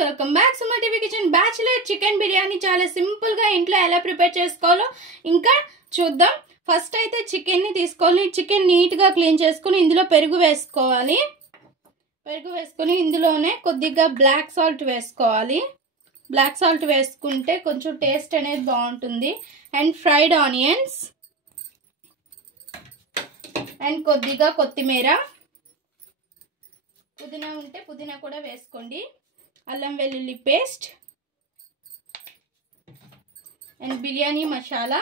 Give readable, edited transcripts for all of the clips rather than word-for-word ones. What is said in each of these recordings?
Welcome back Suma TV kitchen. Bachelor chicken biryani చాలా simple గా ఇంట్లో ఎలా ప్రిపేర్ చేసుకోవాలో ఇంకా చూద్దాం. ఫస్ట్ అయితే చికెన్ ని తీసుకోవాలి. చికెన్ నీట్ గా క్లీన్ చేసుకుని ఇందులో పెరుగు వేసుకోవాలి. పెరుగు వేసుకొని ఇందులోనే కొద్దిగా బ్లాక్ సాల్ట్ వేసుకోవాలి. బ్లాక్ సాల్ట్ వేసుకుంటే కొంచెం టేస్ట్ అనేది బాగుంటుంది. అండ్ ఫ్రైడ్ ఆనియన్స్ అండ్ కొద్దిగా కొత్తిమీర, పుదీనా ఉంటే పుదీనా కూడా వేసుకోండి. అల్లం వెల్లుల్లి పేస్ట్ అండ్ బిర్యానీ మసాలా.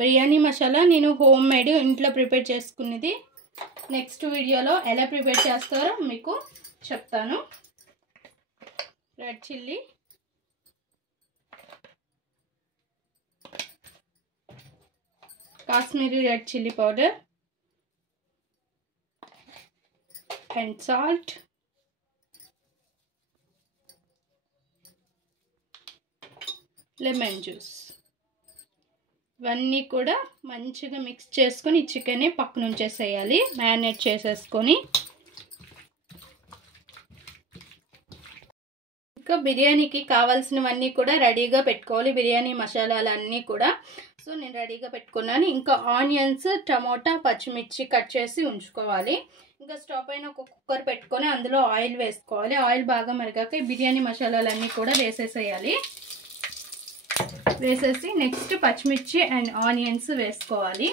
బిర్యానీ మసాలా నేను హోమ్ మేడ్ ఇంట్లో ప్రిపేర్ చేసుకున్నది. నెక్స్ట్ వీడియోలో ఎలా ప్రిపేర్ చేస్తారో మీకు చెప్తాను. Red chilli, Kashmiri red chilli powder and salt, lemon juice. ఇవన్నీ కూడా మంచిగా మిక్స్ చేసుకొని చికెన్ పక్కన ఉంచేసేయాలి, మ్యారినేట్ చేసేసుకొని. ఇంకా బిర్యానీకి కావాల్సినవన్నీ కూడా రెడీగా పెట్టుకోవాలి. బిర్యానీ మసాలాలన్నీ కూడా సో నేను రెడీగా పెట్టుకున్నాను. ఇంకా ఆనియన్స్, టమోటా, పచ్చిమిర్చి కట్ చేసి ఉంచుకోవాలి. ఇంకా స్టవ్ పైన ఒక కుక్కర్ పెట్టుకొని అందులో ఆయిల్ వేసుకోవాలి. ఆయిల్ బాగా మరిగాక బిర్యానీ మసాలాలన్నీ కూడా వేసేసేయాలి. వేసేసి నెక్స్ట్ పచ్చిమిర్చి అండ్ ఆనియన్స్ వేసుకోవాలి.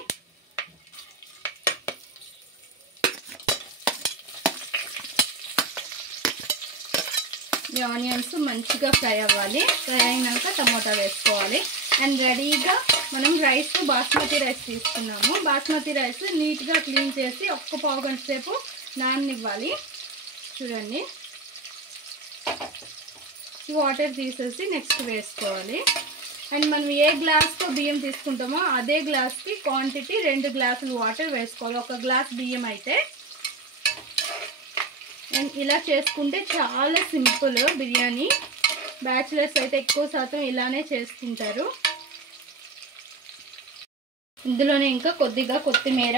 ఈ ఆనియన్స్ మంచిగా ఫ్రై అవ్వాలి. ఫ్రై అయినాక టమోటా వేసుకోవాలి. అండ్ రెడీగా మనం రైస్ బాస్మతి రైస్ తీసుకున్నాము. బాస్మతి రైస్ నీట్గా క్లీన్ చేసి ఒక్క పావు గంట సేపు నాననివ్వాలి. చూడండి, వాటర్ తీసేసి నెక్స్ట్ వేసుకోవాలి. అండ్ మనం ఏ గ్లాస్తో బియ్యం తీసుకుంటామో అదే గ్లాస్కి క్వాంటిటీ 2 గ్లాసులు వాటర్ వేసుకోవాలి. ఒక గ్లాస్ బియ్యం అయితే. అండ్ ఇలా చేసుకుంటే చాలా సింపుల్ బిర్యానీ. బ్యాచిలర్స్ అయితే ఎక్కువ శాతం ఇలానే చేసుకుంటారు. ఇందులోనే ఇంకా కొద్దిగా కొత్తిమీర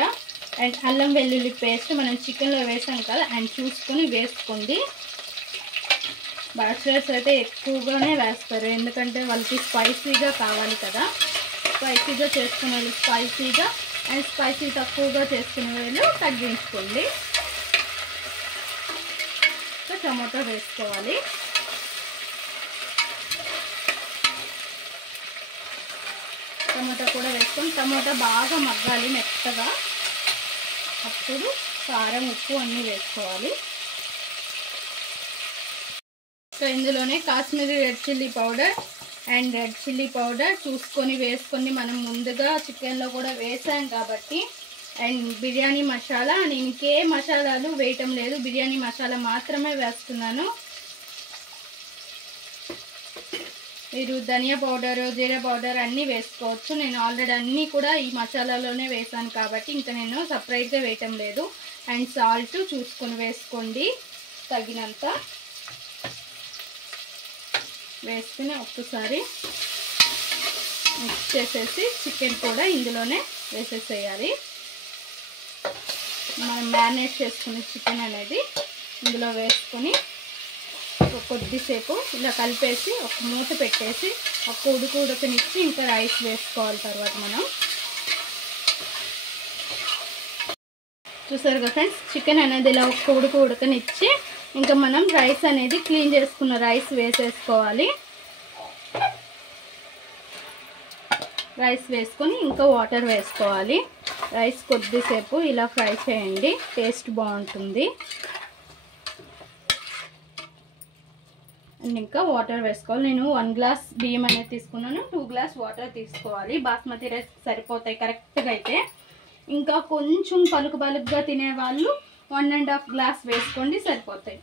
అండ్ అల్లం వెల్లుల్లి పేస్ట్ మనం చికెన్లో వేసాం కదా, అండ్ చూసుకొని వేసుకోండి. బ్యాచిలర్స్ అయితే ఎక్కువగానే వేస్తారు, ఎందుకంటే వాళ్ళకి స్పైసీగా కావాలి కదా. స్పైసీగా చేసుకునే వాళ్ళు స్పైసీగా, అండ్ స్పైసీ తక్కువగా చేసుకునే వాళ్ళు తగ్గించుకోండి. టమాటో వేసుకోవాలి. టమాటా కూడా వేసుకొని టమాటా బాగా మగ్గాలి మెత్తగా. అప్పుడు కారం, ఉప్పు అన్నీ వేసుకోవాలి. సో ఇందులోనే Kashmiri red chilli powder and red chilli powder చూసుకొని వేసుకొని మనం ముందుగా చికెన్లో కూడా వేసాం కాబట్టి. అండ్ బిర్యానీ మసాలా నేను ఇంకే మసాలాలు వేయటం లేదు, బిర్యానీ మసాలా మాత్రమే వేస్తున్నాను. మీరు ధనియా పౌడర్, జీరా పౌడర్ అన్నీ వేసుకోవచ్చు. నేను ఆల్రెడీ అన్నీ కూడా ఈ మసాలాలోనే వేసాను కాబట్టి ఇంకా నేను సపరేట్గా వేయటం లేదు. అండ్ సాల్ట్ చూసుకొని వేసుకోండి తగినంత. వేసుకుని ఒక్కసారి మిక్స్ చేసేసి చికెన్ కూడా ఇందులోనే వేసేసేయాలి. మనం మ్యారినేట్ చేసుకునే చికెన్ అనేది ఇందులో వేసుకొని కొద్దిసేపు ఇలా కలిపేసి ఒక మూత పెట్టేసి ఒక ఉడకనిచ్చి ఇంకా రైస్ వేసుకోవాలి. తర్వాత మనం చూసారు కదా ఫ్రెండ్స్, చికెన్ అనేది ఇలా ఒక ఉడకనిచ్చి ఇంకా మనం రైస్ అనేది క్లీన్ చేసుకున్న రైస్ వేసేసుకోవాలి. రైస్ వేసుకొని ఇంకా వాటర్ వేసుకోవాలి. రైస్ కొద్దిసేపు ఇలా ఫ్రై చేయండి, టేస్ట్ బాగుంటుంది. అండ్ ఇంకా వాటర్ వేసుకోవాలి. నేను 1 గ్లాస్ బియ్యం అనేది తీసుకున్నాను, 2 గ్లాస్ వాటర్ తీసుకోవాలి. బాస్మతి రైస్ సరిపోతాయి కరెక్ట్గా అయితే. ఇంకా కొంచెం పలుకుగా తినేవాళ్ళు 1.5 గ్లాస్ వేసుకోండి, సరిపోతాయి.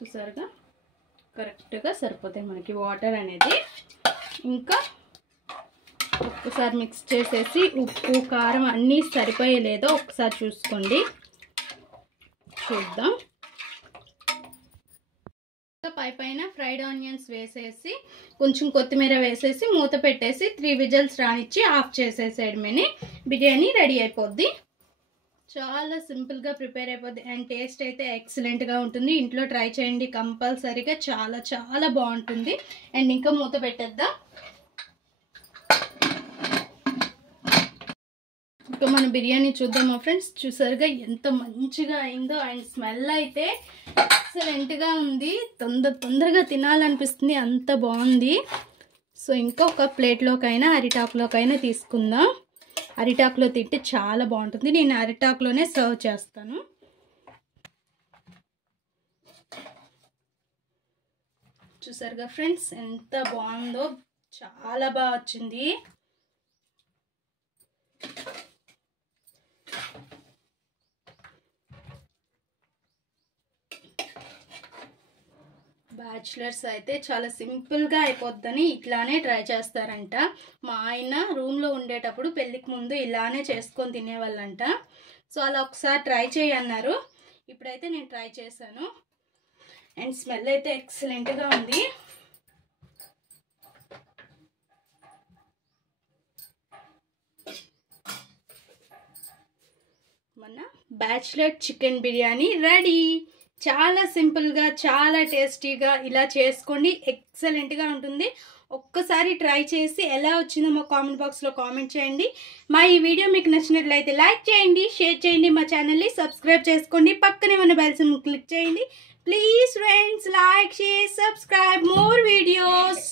చూసారుగా కరెక్ట్గా సరిపోతాయి మనకి వాటర్ అనేది. ఇంకా ఒక్కసారి మిక్స్ చేసేసి ఉప్పు, కారం అన్నీ సరిపోయలేదో ఒకసారి చూసుకోండి. చూద్దాం. పైన ఫ్రైడ్ ఆనియన్స్ వేసేసి కొంచెం కొత్తిమీర వేసేసి మూత పెట్టేసి 3 విజిల్స్ రానిచ్చి ఆఫ్ చేసేసేయడమేని బిర్యానీ రెడీ అయిపోద్ది. చాలా సింపుల్గా ప్రిపేర్ అయిపోద్ది అండ్ టేస్ట్ అయితే ఎక్సలెంట్గా ఉంటుంది. ఇంట్లో ట్రై చేయండి కంపల్సరీగా, చాలా చాలా బాగుంటుంది. అండ్ ఇంకా మూత పెట్టేద్దాం. ఇంకా మన బిర్యానీ చూద్దామా ఫ్రెండ్స్. చూసారుగా ఎంత మంచిగా అయిందో అండ్ స్మెల్ అయితే ఎక్సలెంట్గా ఉంది. తొందరగా తినాలనిపిస్తుంది, అంత బాగుంది. సో ఇంకా ఒక ప్లేట్లోకైనా అరిటాకులోకైనా తీసుకుందాం. అరిటాకులో తింటే చాలా బాగుంటుంది. నేను అరిటాకులోనే సర్వ్ చేస్తాను. చూసారుగా ఫ్రెండ్స్ ఎంత బాగుందో, చాలా బాగా వచ్చింది. బ్యాచులర్స్ అయితే చాలా సింపుల్గా అయిపోద్దని ఇట్లానే ట్రై చేస్తారంట. మా ఆయన రూమ్లో ఉండేటప్పుడు పెళ్ళికి ముందు ఇలానే చేసుకొని తినేవాళ్ళంట. సో అలా ఒకసారి ట్రై చేయన్నారు. ఇప్పుడైతే నేను ట్రై చేశాను అండ్ స్మెల్ అయితే ఎక్సలెంట్గా ఉంది. మన బ్యాచులర్ చికెన్ బిర్యానీ రెడీ. చాలా సింపుల్గా, చాలా టేస్టీగా ఇలా చేసుకోండి, ఎక్సలెంట్గా ఉంటుంది. ఒక్కసారి ట్రై చేసి ఎలా వచ్చిందో మా కామెంట్ బాక్స్లో కామెంట్ చేయండి. మా ఈ వీడియో మీకు నచ్చినట్లయితే లైక్ చేయండి, షేర్ చేయండి, మా ఛానల్ని సబ్స్క్రైబ్ చేసుకోండి, పక్కనే ఉన్న బెల్ సింబల్ క్లిక్ చేయండి. Please friends, like, share, subscribe more videos.